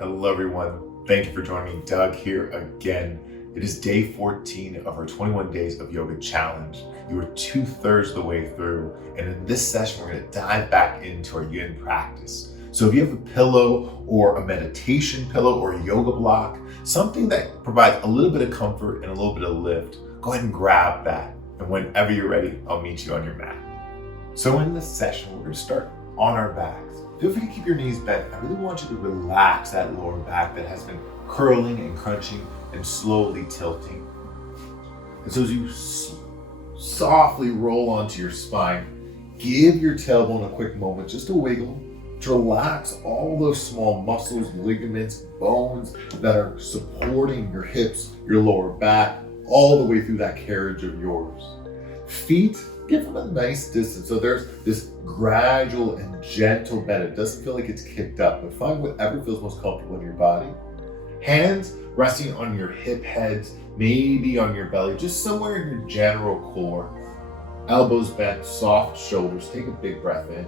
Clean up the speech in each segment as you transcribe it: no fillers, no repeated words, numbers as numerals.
Hello everyone. Thank you for joining me. Doug here again. It is day 14 of our 21 days of yoga challenge. You are 2/3 of the way through, and in this session we're going to dive back into our yin practice. So if you have a pillow or a meditation pillow or a yoga block, something that provides a little bit of comfort and a little bit of lift, go ahead and grab that. And whenever you're ready, I'll meet you on your mat. So in this session, we're going to start on our backs. Feel free to keep your knees bent. I really want you to relax that lower back that has been curling and crunching and slowly tilting. And so as you softly roll onto your spine, give your tailbone a quick moment just to wiggle, to relax all those small muscles, ligaments, bones that are supporting your hips, your lower back, all the way through that carriage of yours. Feet, give them a nice distance. So there's this gradual and gentle bend. It doesn't feel like it's kicked up, but find whatever feels most comfortable in your body. Hands resting on your hip heads, maybe on your belly, just somewhere in your general core. Elbows bent, soft shoulders. Take a big breath in.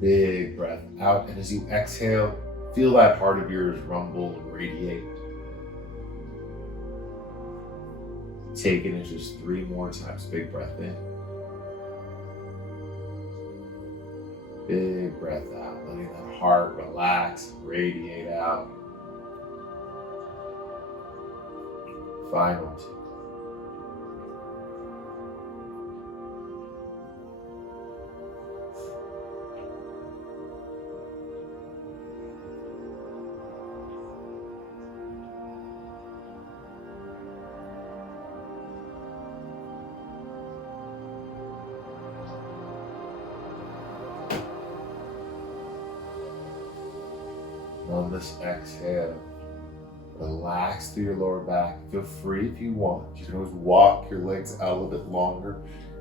Big breath out. And as you exhale, feel that heart of yours rumble and radiate. Take it in just 3 more times. Big breath in. Big breath out. Letting that heart relax, radiate out. Final 2. On this exhale, relax through your lower back. Feel free if you want. You can always walk your legs out a little bit longer.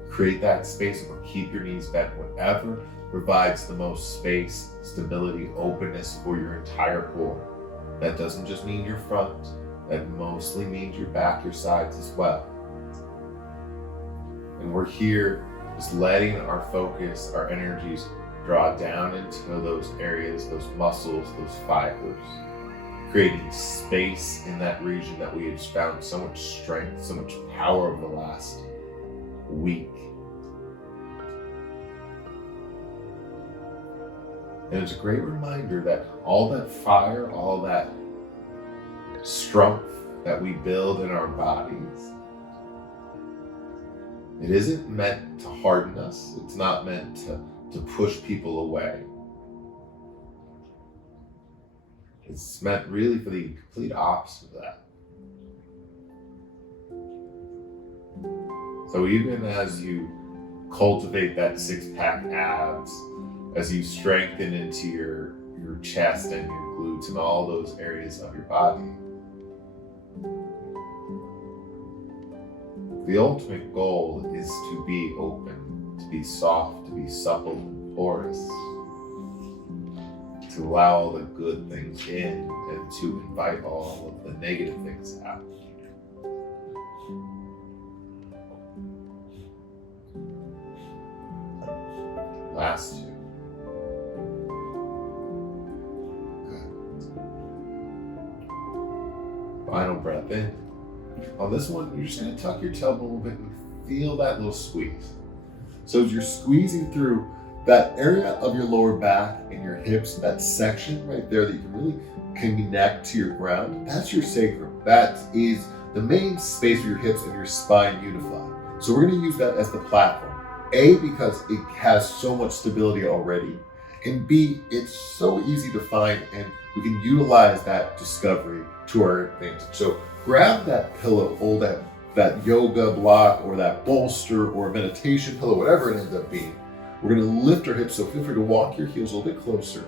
Create that space or keep your knees bent. Whatever provides the most space, stability, openness for your entire core. That doesn't just mean your front. That mostly means your back, your sides as well. And we're here just letting our focus, our energies draw down into those areas, those muscles, those fibers, creating space in that region that we have found so much strength, so much power over the last week. And it's a great reminder that all that fire, all that strength that we build in our bodies, it isn't meant to harden us. It's not meant to push people away. It's meant really for the complete opposite of that. So even as you cultivate that 6-pack abs, as you strengthen into your chest and your glutes and all those areas of your body, the ultimate goal is to be open, to be soft, to be supple and porous, to allow all the good things in and to invite all of the negative things out. Last 2. Good. Final breath in. On this one, you're just going to tuck your tailbone a little bit and feel that little squeeze. So as you're squeezing through that area of your lower back and your hips, that section right there that you can really connect to your ground, that's your sacrum. That is the main space where your hips and your spine unify. So we're going to use that as the platform. A, because it has so much stability already, and B, it's so easy to find and we can utilize that discovery to our advantage. So grab that pillow, hold that yoga block or that bolster or meditation pillow, whatever it ends up being. We're going to lift our hips, so feel free to walk your heels a little bit closer.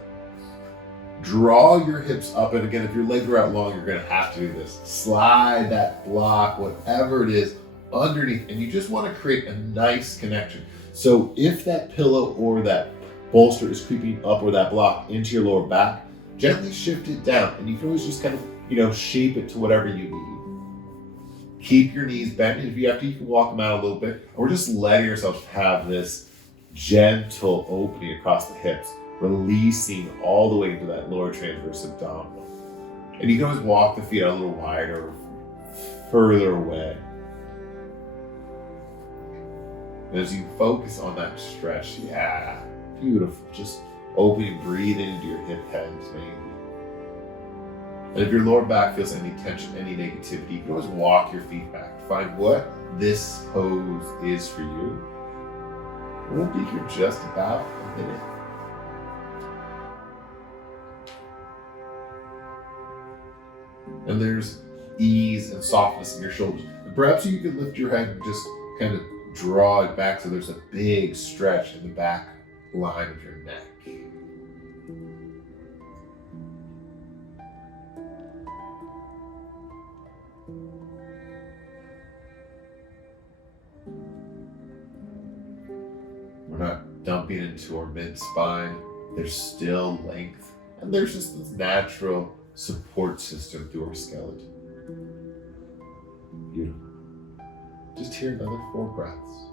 Draw your hips up, and again, if your legs are out long, you're going to have to do this. Slide that block, whatever it is, underneath, and you just want to create a nice connection. So if that pillow or that bolster is creeping up or that block into your lower back, gently shift it down, and you can always just kind of, shape it to whatever you need. Keep your knees bent, and if you have to, you can walk them out a little bit. And we're just letting yourself have this gentle opening across the hips. releasing all the way into that lower transverse abdominal. And you can always walk the feet out a little wider or further away. And as you focus on that stretch, yeah, beautiful. Just opening, breathing into your hip heads, maybe. And if your lower back feels any tension, any negativity, you can always walk your feet back. Find what this pose is for you. We'll be here just about a minute. And there's ease and softness in your shoulders. And perhaps you can lift your head and just kind of draw it back so there's a big stretch in the back line of your neck. We're not dumping into our mid-spine. There's still length. And there's just this natural support system through our skeleton. Beautiful. Just here another 4 breaths.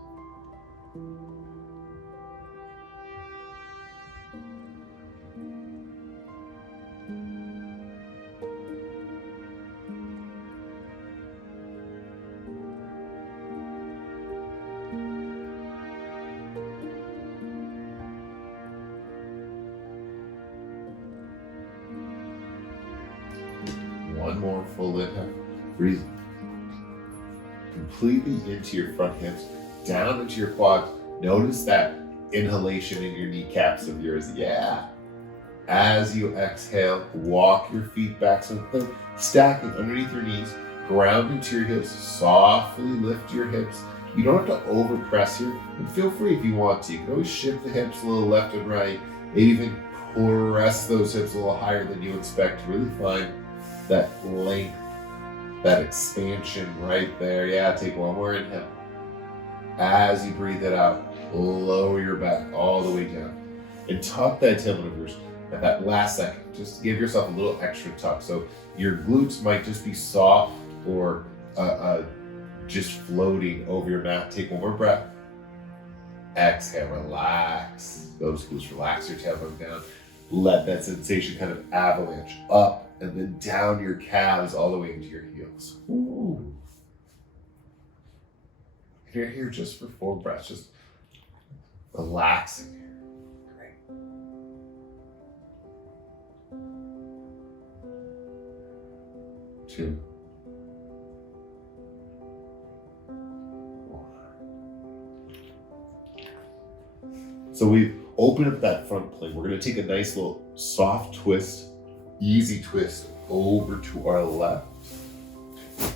One more full inhale. Breathe completely into your front hips, down into your quads. Notice that inhalation in your kneecaps of yours. Yeah. As you exhale, walk your feet back so they're stacking underneath your knees. Ground into your hips. Softly lift your hips. You don't have to overpress here. And feel free if you want to. You can always shift the hips a little left and right. Maybe even press those hips a little higher than you expect to really find that length, that expansion right there. Yeah, take one more inhale. As you breathe it out, lower your back all the way down. And tuck that tailbone of yours at that last second. Just give yourself a little extra tuck. So your glutes might just be soft or just floating over your mat. Take one more breath. Exhale, relax those glutes. Relax your tailbone down. Let that sensation kind of avalanche up and then down your calves all the way into your heels. Ooh. You're here just for 4 breaths, just relaxing here. Great. 2. 1. So we've opened up that front plane. We're going to take a nice little soft twist, easy twist over to our left.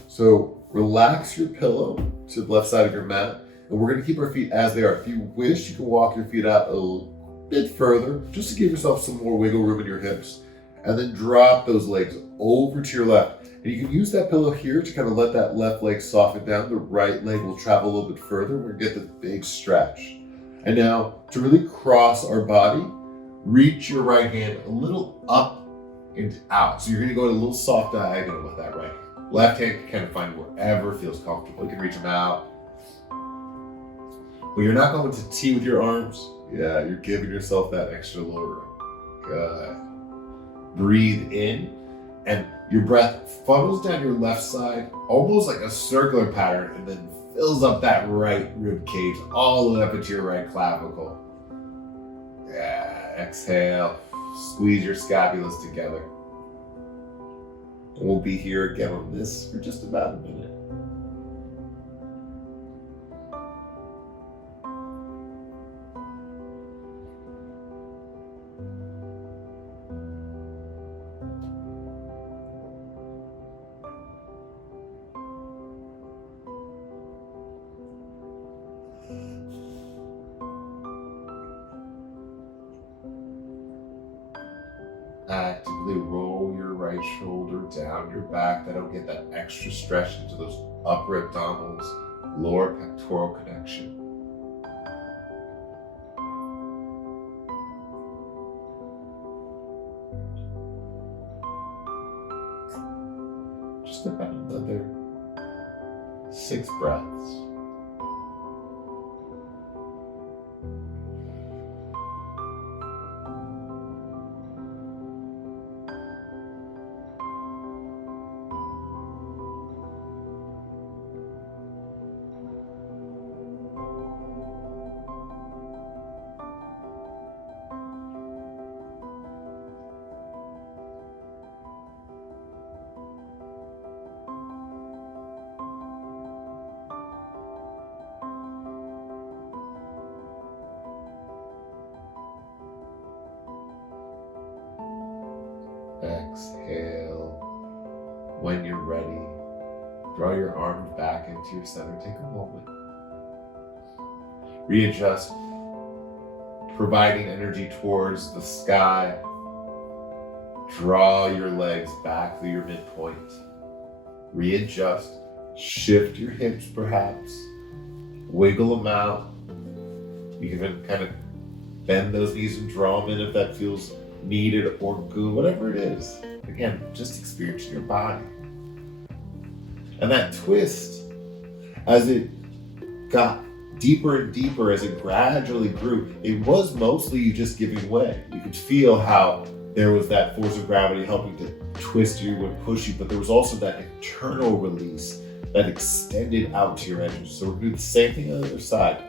So relax your pillow to the left side of your mat, and we're going to keep our feet as they are. If you wish, you can walk your feet out a little bit further just to give yourself some more wiggle room in your hips, and then drop those legs over to your left. And you can use that pillow here to kind of let that left leg soften down. The right leg will travel a little bit further. We're going to get the big stretch. And now to really cross our body, reach your right hand a little up and out. So you're gonna go a little soft diagonal with that right hand. Left hand can kind of find wherever feels comfortable. You can reach them out. But you're not going to T with your arms. Yeah, you're giving yourself that extra little room. Good. Breathe in, and your breath funnels down your left side, almost like a circular pattern, and then fills up that right rib cage all the way up into your right clavicle. Yeah, exhale. Squeeze your scapulas together. And we'll be here again on this for just about a minute. Actively roll your right shoulder down your back. That'll get that extra stretch into those upper abdominals, lower pectoral connection. Just about another 6 breaths. exhale. When you're ready, draw your arms back into your center. Take a moment. Readjust, providing energy towards the sky. Draw your legs back through your midpoint. Readjust, shift your hips perhaps. Wiggle them out. You can even kind of bend those knees and draw them in if that feels needed or good, whatever it is. Again, just experience your body. And that twist, as it got deeper and deeper, as it gradually grew, it was mostly you just giving way. You could feel how there was that force of gravity helping to twist you and push you, but there was also that internal release that extended out to your edges. So we're gonna do the same thing on the other side.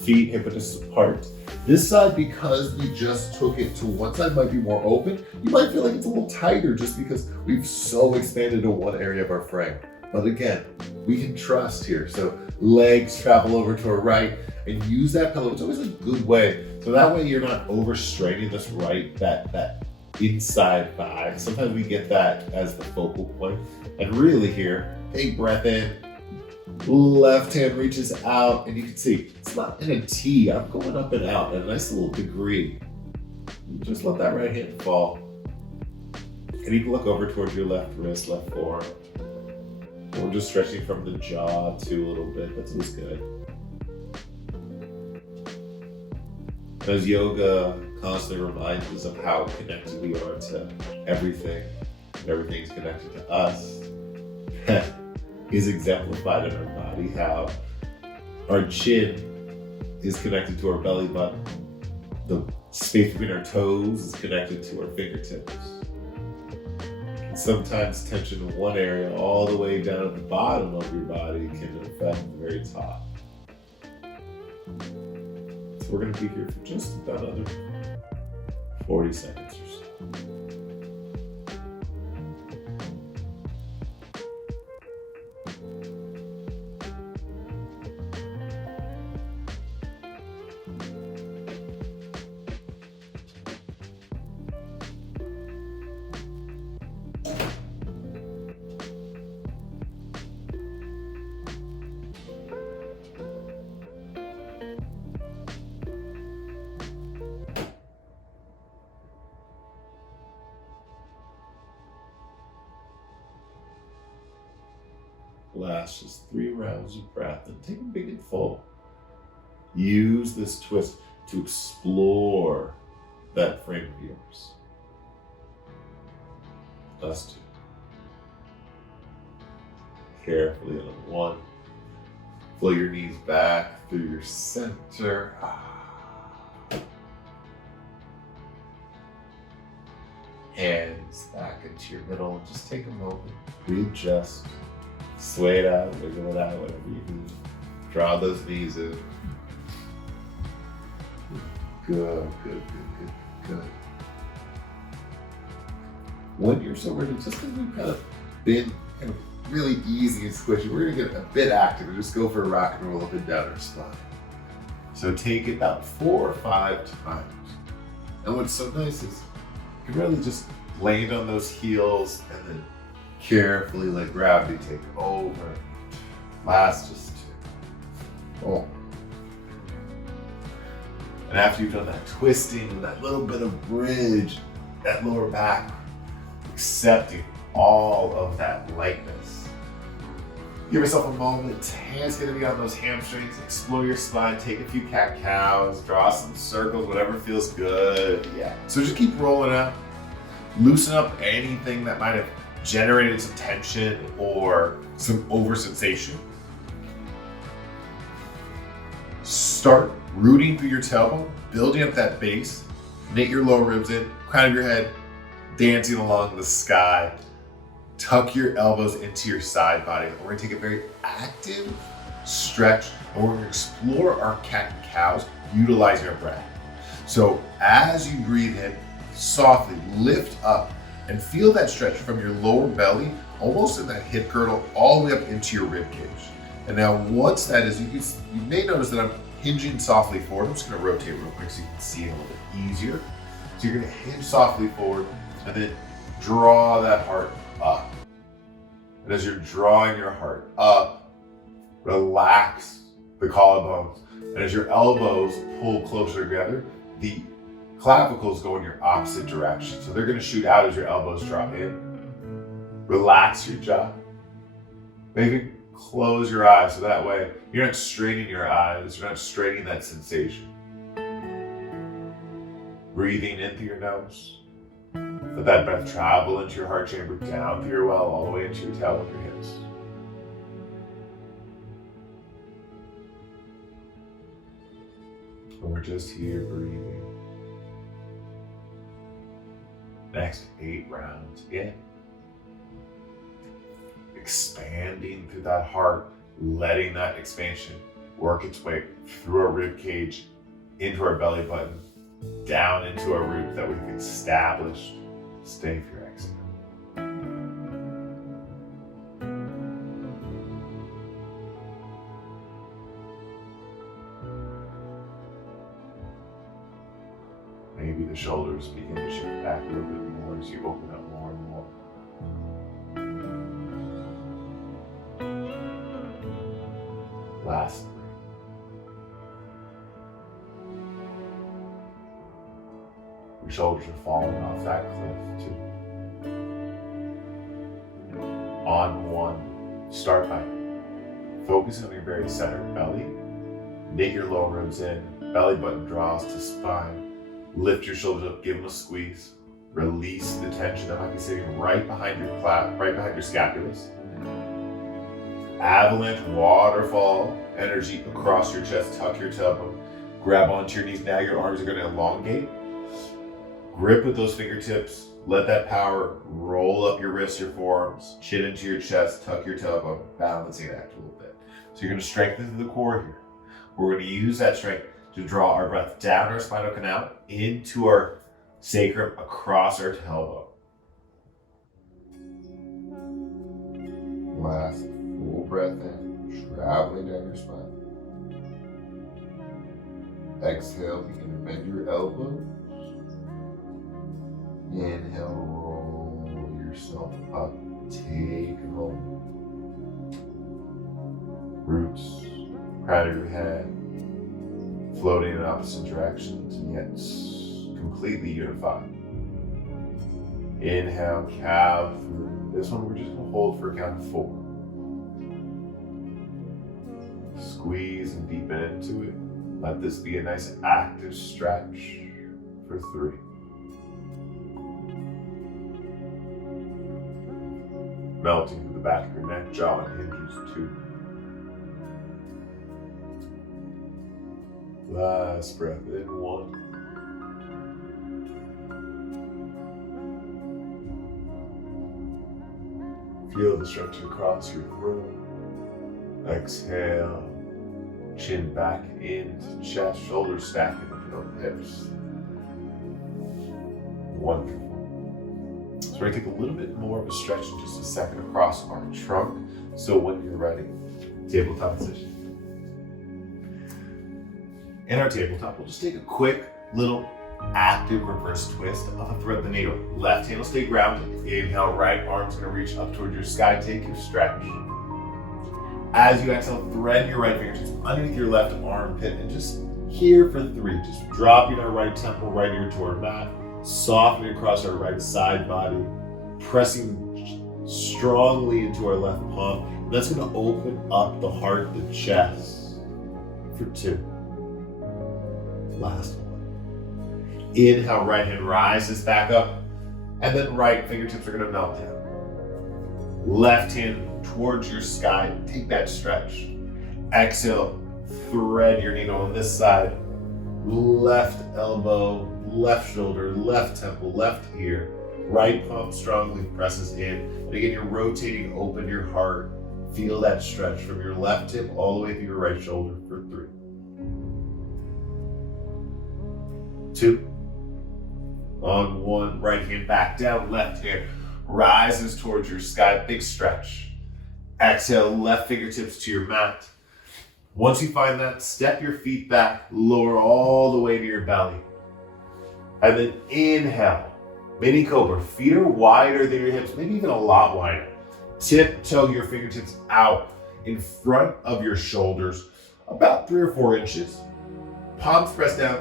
Feet hip width apart. This side, because we just took it to one side, might be more open. You might feel like it's a little tighter just because we've so expanded to one area of our frame. But again, we can trust here. So legs travel over to our right and use that pillow. It's always a good way. So that way you're not overstraining this right, that inside thigh. Sometimes we get that as the focal point. And really here, take breath in. Left hand reaches out, and you can see it's not in a T. I'm going up and out at a nice little degree. Just let that right hand fall. And you can look over towards your left wrist, left forearm. Or just stretching from the jaw too a little bit. That's always good. As yoga constantly reminds us of how connected we are to everything. Everything's connected to us. Is exemplified in our body, how our chin is connected to our belly button. The space between our toes is connected to our fingertips. And sometimes tension in one area all the way down at the bottom of your body can affect the very top. So we're gonna be here for just about another 40 seconds or so. Last just 3 rounds of breath and take them big and full. Use this twist to explore that frame of yours. Last 2. Carefully on 1. Flow your knees back through your center. Hands back into your middle. Just take a moment. Readjust. Sway it out, wiggle it out, whatever you need. Draw those knees in. Good. When you're so ready, just because we've kind of been kind of really easy and squishy, we're gonna get a bit active and just go for a rock and roll up and down our spine. So take it about 4 or 5 times. And what's so nice is you can really just land on those heels and then carefully let gravity take over. Last just 2. Oh. And after you've done that twisting, that little bit of bridge, that lower back, accepting all of that lightness. Give yourself a moment. Hands gonna be on those hamstrings. Explore your spine. Take a few cat-cows. Draw some circles, whatever feels good. Yeah. So just keep rolling out. Loosen up anything that might have generated some tension or some oversensation. Start rooting through your tailbone, building up that base. Knit your lower ribs in, crown of your head, dancing along the sky. Tuck your elbows into your side body. We're gonna take a very active stretch, and we're gonna explore our cat and cows utilizing our breath. So as you breathe in, softly lift up and feel that stretch from your lower belly, almost in that hip girdle, all the way up into your rib cage. And now once that is, you may notice that I'm hinging softly forward. I'm just gonna rotate real quick so you can see it a little bit easier. So you're gonna hinge softly forward and then Draw that heart up. And as you're drawing your heart up, relax the collarbones. And as your elbows pull closer together, the clavicles go in your opposite direction. So they're going to shoot out as your elbows drop in. Relax your jaw. Maybe close your eyes so that way you're not straining your eyes, you're not straining that sensation. Breathing in through your nose. Let that breath travel into your heart chamber, down through your well, all the way into your tail and your hips. And we're just here breathing. Next 8 rounds in. Expanding through that heart, letting that expansion work its way through our rib cage, into our belly button, down into our roots that we've established. Stay for your exhale. Maybe the shoulders begin to shift back a little bit more as you open up more and more. Last 3. Your shoulders are falling off that cliff 2. On 1, start by focusing on your very center belly. Knit your lower ribs in, belly button draws to spine. Lift your shoulders up, give them a squeeze. Release the tension that might be sitting right behind your right behind your scapulars. Avalanche waterfall energy across your chest, tuck your tailbone, grab onto your knees. Now your arms are going to elongate. Grip with those fingertips, let that power roll up your wrists, your forearms, chin into your chest, tuck your tailbone, balancing act a little bit. So you're going to strengthen the core here. We're going to use that strength to draw our breath down our spinal canal, into our sacrum, across our tailbone. Last full breath in, traveling down your spine. Exhale, begin to bend your elbows. Inhale, roll yourself up, take it home. Roots, crown of your head, floating in opposite directions, and yet completely unified. Inhale, calf through. This one we're just going to hold for a count of 4. Squeeze and deepen into it. Let this be a nice active stretch for 3. Melting through the back of your neck, jaw and hinges 2. Last breath in, 1. Feel the stretch across your throat. Exhale, chin back into chest, shoulders stacking up over the hips. Wonderful. So we're going to take a little bit more of a stretch in just a second across our trunk. So when you're ready, tabletop position. In our tabletop, we'll just take a quick little active reverse twist of a thread the needle. Left hand will stay grounded. Inhale, right arm's going to reach up towards your sky. Take your stretch. As you exhale, thread your right fingertips underneath your left armpit and just here for 3. Just dropping our right temple right ear to our mat. Softening across our right side body. Pressing strongly into our left palm. That's going to open up the heart, the chest for 2. Last one. Inhale, right hand rises back up, and then right fingertips are going to melt down. Left hand towards your sky, take that stretch. Exhale, thread your needle on this side. Left elbow, left shoulder, left temple, left ear. Right palm strongly presses in. And again, you're rotating open your heart. Feel that stretch from your left hip all the way through your right shoulder for 3. 2. On 1, right hand back down, left hand rises towards your sky, big stretch. Exhale, left fingertips to your mat. Once you find that, step your feet back, lower all the way to your belly. And then inhale, Mini Cobra, feet are wider than your hips, maybe even a lot wider. Tiptoe your fingertips out in front of your shoulders, about 3 or 4 inches. Palms press down,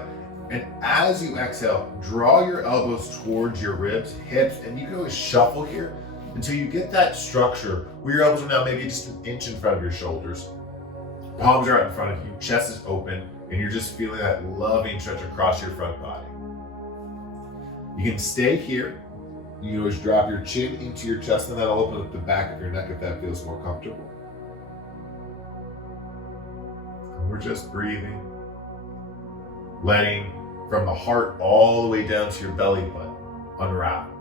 and as you exhale, draw your elbows towards your ribs, hips, and you can always shuffle here until you get that structure where your elbows are now maybe just an inch in front of your shoulders. Palms are out in front of you, chest is open, and you're just feeling that loving stretch across your front body. You can stay here. You can always drop your chin into your chest, and that'll open up the back of your neck if that feels more comfortable. And we're just breathing, letting from the heart all the way down to your belly button unravel.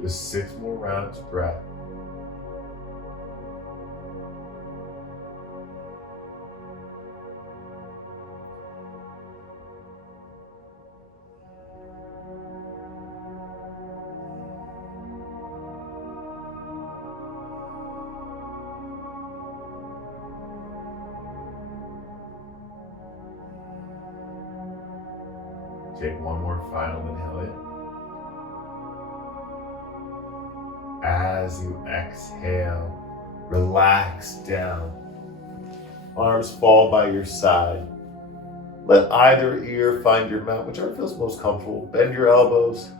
Just 6 more rounds of breath. Take one more final inhale in. As you exhale, relax down. Arms fall by your side. Let either ear find your mat, whichever feels most comfortable. Bend your elbows,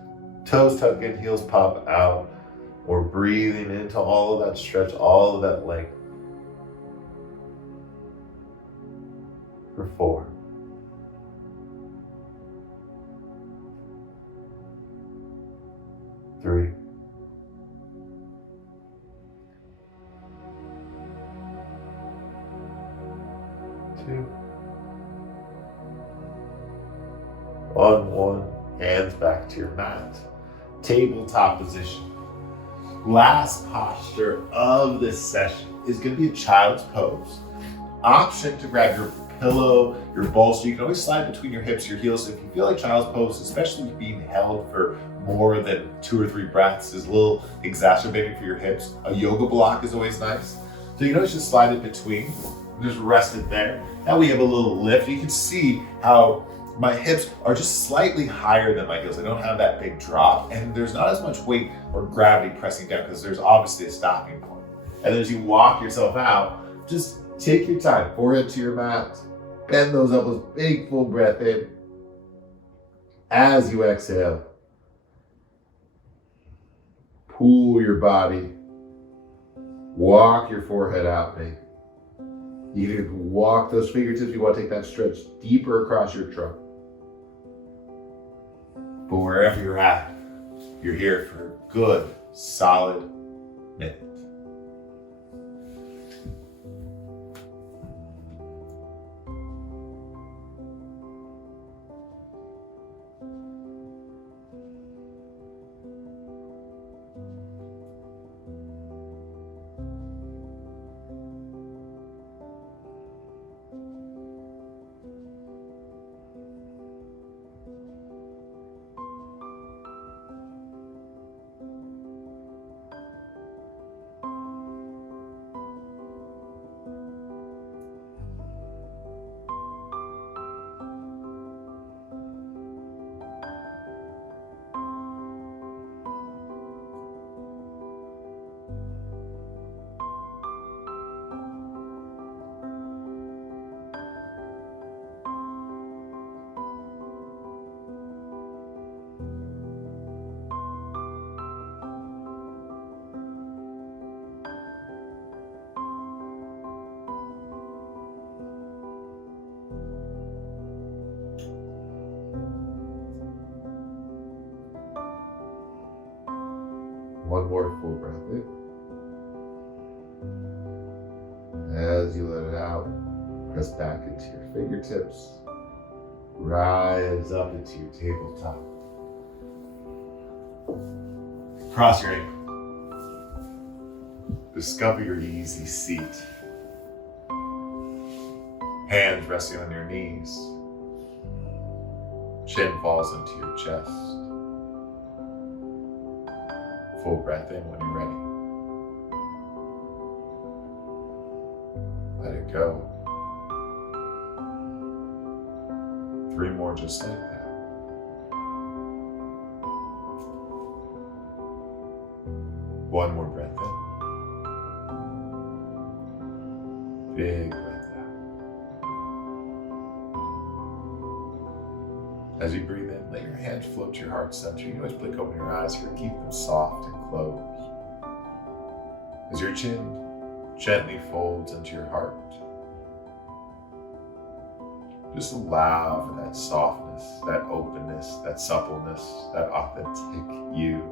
toes tuck in, heels pop out. We're breathing into all of that stretch, all of that length. For 4. 3. 2. On 1, hands back to your mat. Tabletop position. Last posture of this session is going to be a child's pose. Option to grab your pillow, your bolster. You can always slide between your hips, your heels. If you feel like child's pose, especially being held for more than 2 or 3 breaths, is a little exacerbating for your hips, a yoga block is always nice. So you can always just slide it between, just rest it there. Now we have a little lift. You can see how my hips are just slightly higher than my heels. I don't have that big drop, and there's not as much weight or gravity pressing down because there's obviously a stopping point. And then as you walk yourself out, just take your time, forehead to your mat, bend those elbows, big full breath in. As you exhale, pull your body, walk your forehead out, maybe. You can walk those fingertips. You want to take that stretch deeper across your trunk. But wherever you're at, you're here for a good, solid minute. One more full breath in. As you let it out, press back into your fingertips. Rise up into your tabletop. Cross your ankle. Discover your easy seat. Hands resting on your knees. Chin falls into your chest. Full breath in when you're ready. Let it go. 3 more just like that. One more breath in. Big breath out. As you breathe in, let your hands float to your heart center. You can always blink open your eyes here. Keep them soft and closed. As your chin gently folds into your heart, just allow for that softness, that openness, that suppleness, that authentic you.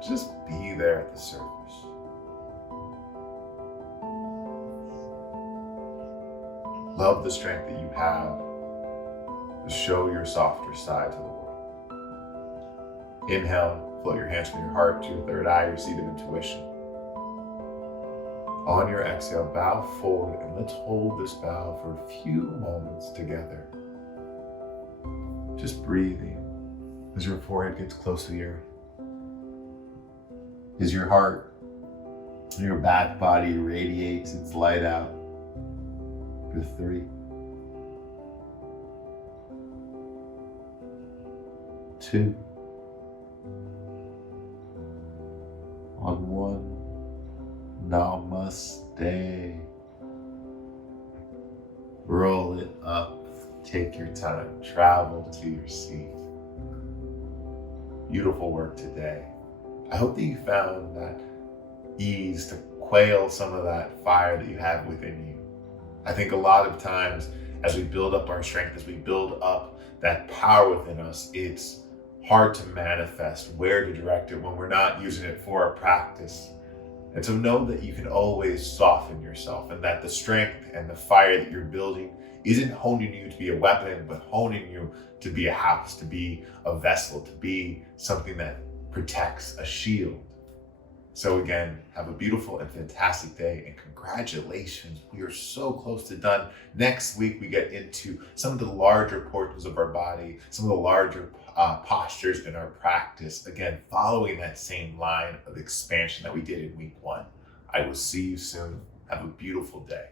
Just be there at the surface. Love the strength that you have to show your softer side to the world. Inhale, float your hands from your heart to your third eye, your seat of intuition. On your exhale, bow forward, and let's hold this bow for a few moments together. Just breathing as your forehead gets close to the earth. As your heart and your back body radiates its light out for 3, 2, on 1. Namaste. Roll it up. Take your time. Travel to your seat. Beautiful work today. I hope that you found that ease to quail some of that fire that you have within you. I think a lot of times as we build up our strength, as we build up that power within us, it's hard to manifest where to direct it when we're not using it for a practice. And so know that you can always soften yourself, and that the strength and the fire that you're building isn't honing you to be a weapon, but honing you to be a house, to be a vessel, to be something that protects, a shield. So again, have a beautiful and fantastic day, and congratulations, we are so close to done. Next week, we get into some of the larger portions of our body, some of the larger postures in our practice. Again, following that same line of expansion that we did in week 1. I will see you soon. Have a beautiful day.